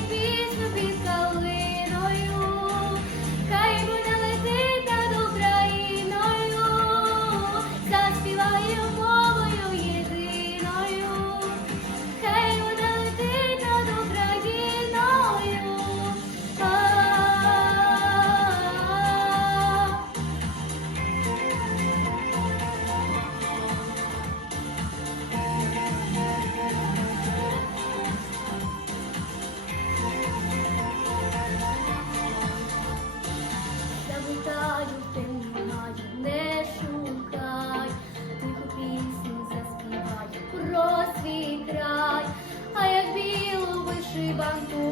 be Вітаю, в тим лунаю, не шукай, тиху пісню заспівай про свій край, а як білу вишиванку.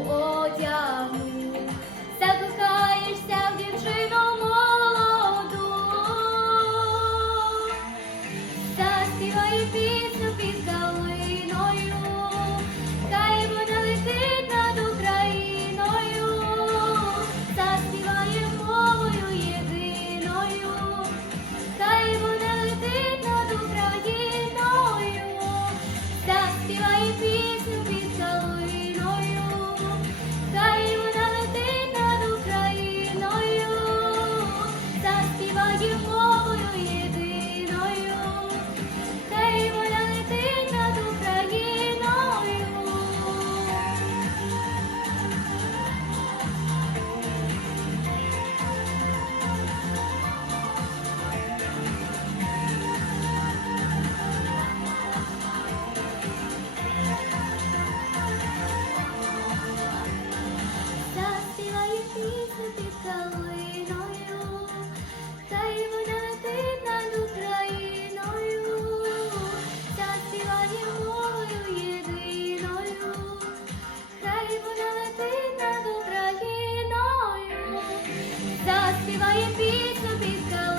Se vai e fica, fica,